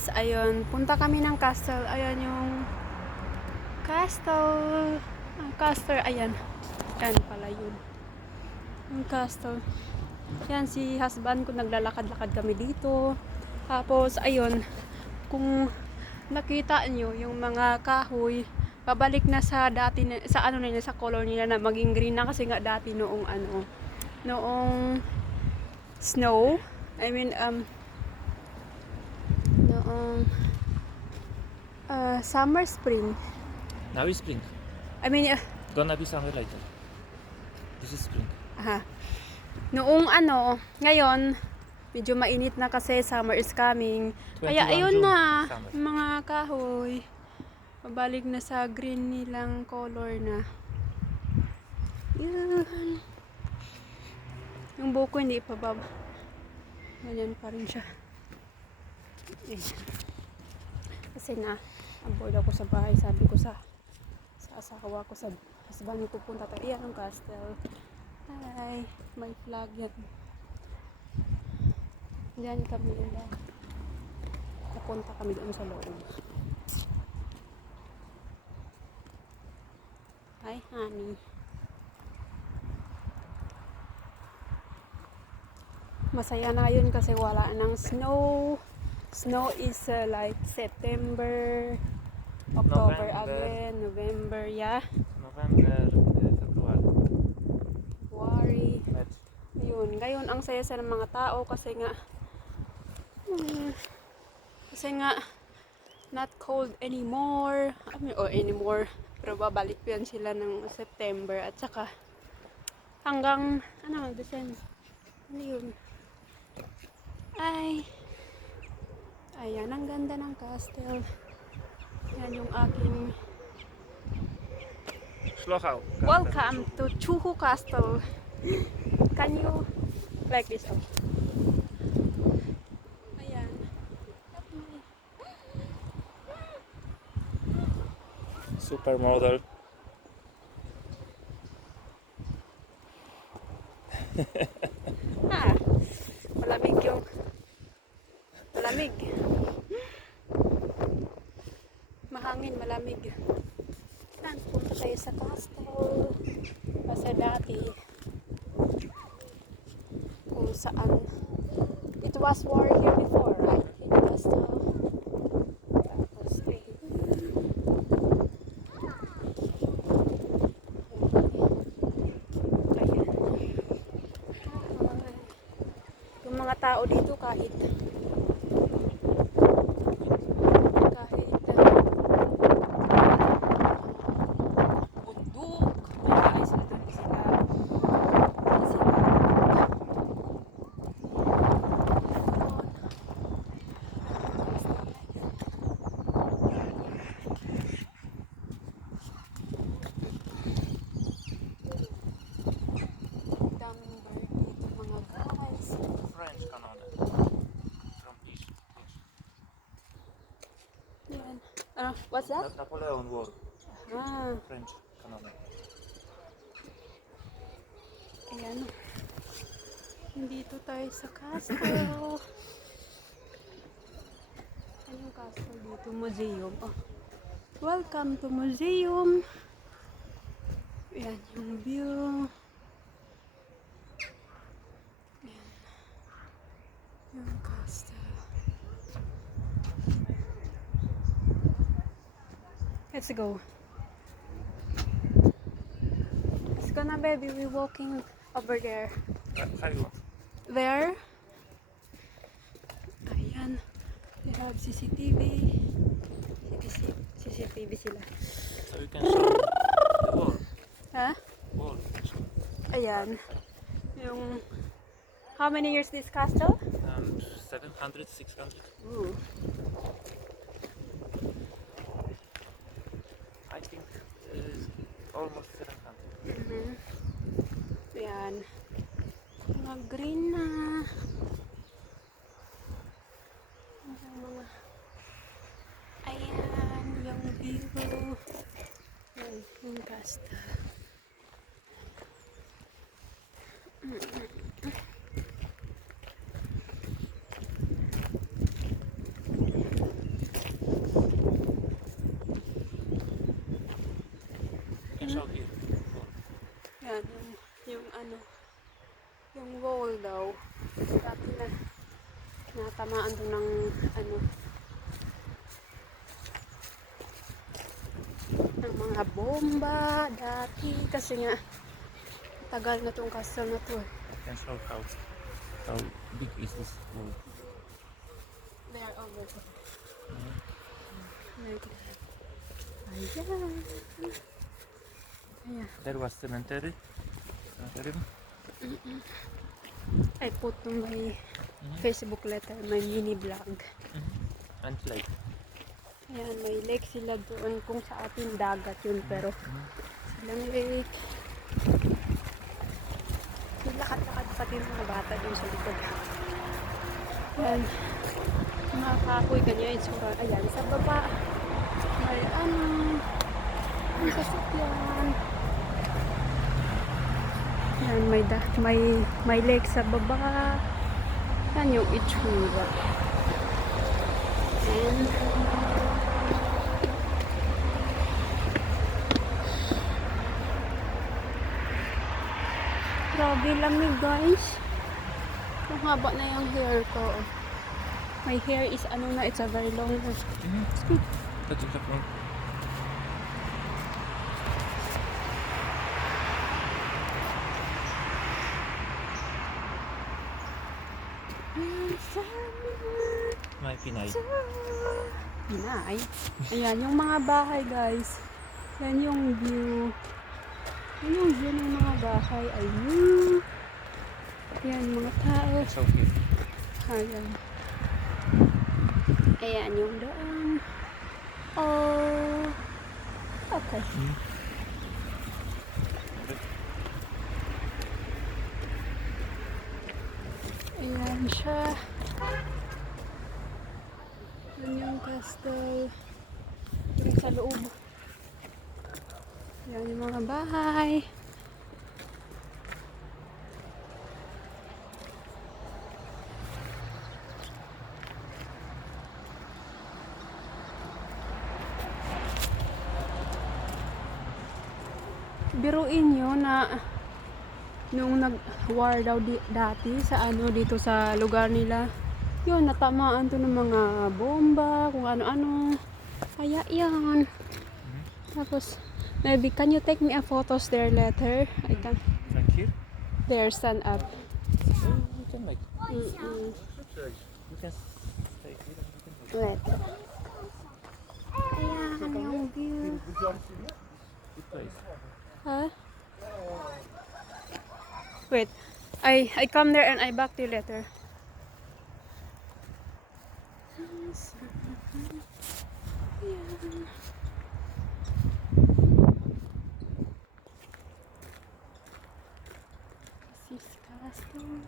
guys, ayun, punta kami ng castle. Ayan yung castle. Ang castle, ayan. Ayan pala yun. Yung castle. Yan, si husband ko naglalakad-lakad kami dito. Tapos, ayun, kung nakita nyo yung mga kahoy, pabalik na sa dati, sa ano nila, sa color nila na maging green na kasi nga dati noong ano, noong snow. I mean, noong summer, spring. Now is spring. I mean, Gonna be summer later. This is spring. aha. Noong ano, ngayon, medyo mainit na kasi summer is coming. Kaya 21 ayun June, na, summer. mga kahoy. Pabalik na sa green nilang color na. Yun. Yung buko hindi pa baba. Ganyan pa rin siya. Ayan. Kasi na, aboard ako sa bahay. Sabi ko sa asawa ko, sa husband ko, pupunta tayo. Iyan ang castle. Hi, may flag yan. Diyan kami nila. Papunta kami doon sa loob. Hi, honey. Masaya na yun kasi wala nang snow. Snow is like September, October November. again, November, yeah. November, February, February. March. Yun. Ngayon, ang saya-saya ng mga tao kasi nga not cold anymore. I mean, anymore. Pero babalik yan sila ng September at saka hanggang ano, December. Ano yun? Ayan, ang ganda ng castle. Yan yung aking Schlochau. welcome to Chuhu Castle. Can you like this out? Ayan. Supermodel. Ah, malamig yung malamig. Mahangin, malamig. Yan, punta tayo sa castle. Kasi dati kung saan it was war here before, right? In the castle. Tapos yung mga tao dito kahit bundok, may bahay sila doon daming bird dito mga guys. French cannon. From Pish. Yan. What's that? Napoleon War. Ah, French cannon. ayan. Nandito tayo sa castle. Anong castle dito? Museum. Oh. Welcome to museum. Ayan yung view. Ayan. Yung castle. Let's go. It's gonna baby, we walking over there. How you want? There. Ayan. They have CCTV. CCTV sila. So you can show the wall. Ha? Wall. Ayan. Yung... How many years this castle? 700, 600. Ooh. I think almost 700. Mhm. Ayan. Mga green na. Ayan. Yung view. Ayan. Yung castle. natamaan to ng ano, ng mga bomba dati kasi nga tagal na tong castle na to. I can show how big is this wall. They are over. Mhm. Like, ayan. Ayan. There was cemetery. I put on my Facebook letter, my mini vlog. And lake. Ayan, may lake sila doon kung sa atin dagat yun, pero silang lake. Lakad-lakad pati mga bata doon sa likod. Ayan, mga kahoy, ganyan yung tsura. Ayan, sa baba, may may sasakyan. Ayan, may lake sa baba. Yan yung itsura. And grabe lamig guys. Ang haba na yung hair ko. My hair is it's a very long hair. That is the point. My Pinay. Pinay. Ayan yung mga bahay guys. Yan yung view. Yan yung view ng mga bahay. Ayun. Ayan mga tao. So cute. Ayan. Ayan yung daan. Oh. Okay. Ayan siya. Yan yung castle. Yung sa loob. Ayan yung mga bahay. Biruin nyo na nung nag-war daw dati sa dito sa lugar nila, yun, natamaan to ng mga bomba, kung ano-ano. Kaya yan. Tapos, maybe, can you take me a photos there later? I can. Thank you. There, stand up. You can make. Mm-mm. You can stay here. Wait. Ayan yung view. Good place. Huh? Wait. I come there and I back to you later. Ayan. This is castle.